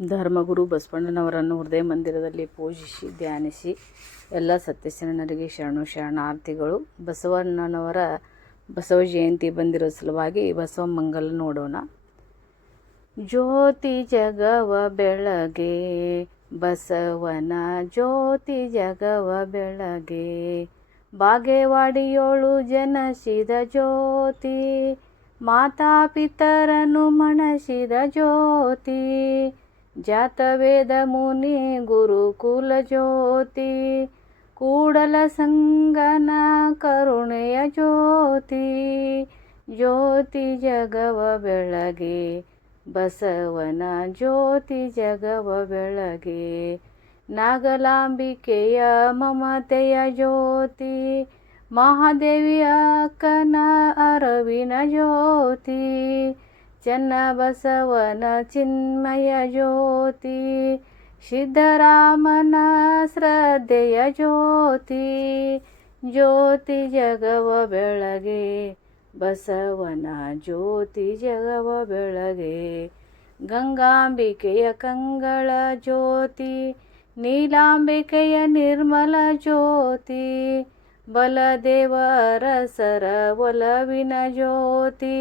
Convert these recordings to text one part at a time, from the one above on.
ಧರ್ಮಗುರು ಬಸವಣ್ಣನವರನ್ನು ಹೃದಯ ಮಂದಿರದಲ್ಲಿ ಪೂಜಿಸಿ, ಧ್ಯಾನಿಸಿ ಎಲ್ಲ ಸತ್ಯಶರಣರಿಗೆ ಶರಣು ಶರಣಾರ್ಥಿಗಳು. ಬಸವಣ್ಣನವರ ಬಸವ ಜಯಂತಿ ಬಂದಿರೋ ಸಲುವಾಗಿ ಬಸವ ಮಂಗಲ ನೋಡೋಣ. ಜ್ಯೋತಿ ಜಗವ ಬೆಳಗೆ ಬಸವನ ಜ್ಯೋತಿ ಜಗವ ಬೆಳಗೆ ಬಾಗೇವಾಡಿಯೋಳು ಜನಸಿದ ಜ್ಯೋತಿ ಮಾತಾಪಿತರನು ಮಣಸಿದ ಜ್ಯೋತಿ. ಜಾತವೇದ ಮುನಿ ಗುರುಕುಲ ಜ್ಯೋತಿ, ಕೂಡಲ ಸಂಗನ ಕರುಣೆಯ ಜ್ಯೋತಿ ಜ್ಯೋತಿ ಜಗವ ಬೆಳಗೆ, ಬಸವನ ಜ್ಯೋತಿ ಜಗವ ಬೆಳಗೆ, ನಾಗಲಾಂಬಿಕೆಯ ಮಮತೆಯ ಜ್ಯೋತಿ, ಮಹಾದೇವಿಯ ಅಕ್ಕನ ಅರವಿನ ಜ್ಯೋತಿ ಚನ್ನಬಸವನ ಚಿನ್ಮಯ ಜ್ಯೋತಿ ಸಿದ್ಧರಾಮನ ಶ್ರದ್ಧೆಯ ಜ್ಯೋತಿ ಜ್ಯೋತಿ ಜಗವ ಬೆಳಗೆ, ಬಸವನ ಜ್ಯೋತಿ ಜಗವ ಬೆಳಗೆ, ಗಂಗಾಂಬಿಕೆಯ ಕಂಗಳ ಜ್ಯೋತಿ, ನೀಲಾಂಬಿಕೆಯ ನಿರ್ಮಲ ಜ್ಯೋತಿ ಬಲದೇವರಸರ ಒಲವಿನ ಜ್ಯೋತಿ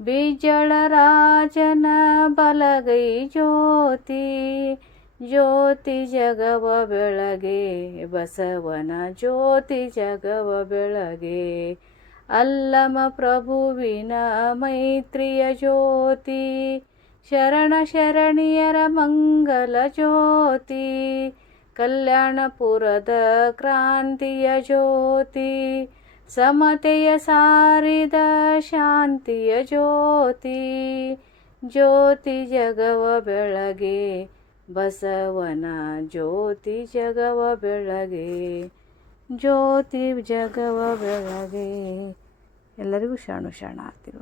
ಬಿಜ್ಜಳ ರಾಜನ ಬಲಗೈ ಜ್ಯೋತಿ ಜ್ಯೋತಿ ಜಗವ ಬೆಳಗೆ, ಬಸವನ ಜ್ಯೋತಿ ಜಗವ ಬೆಳಗೆ. ಅಲ್ಲಮ ಪ್ರಭುವಿನ ಮೈತ್ರಿಯ ಜ್ಯೋತಿ, ಶರಣ ಶರಣಿಯರ ಮಂಗಲ ಜ್ಯೋತಿ, ಕಲ್ಯಾಣಪುರದ ಕ್ರಾಂತಿಯ ಜ್ಯೋತಿ, ಸಮತೆಯ ಸಾರಿದ ಶಾಂತಿಯ ಜ್ಯೋತಿ ಜ್ಯೋತಿ ಜಗವ ಬೆಳಗೆ, ಬಸವನ ಜ್ಯೋತಿ ಜಗವ ಬೆಳಗೆ, ಜ್ಯೋತಿ ಜಗವ ಬೆಳಗೆ. ಎಲ್ಲರಿಗೂ ಶಾಣು ಶಾಣ ಶರಣಾರ್ಥಿಗಳು.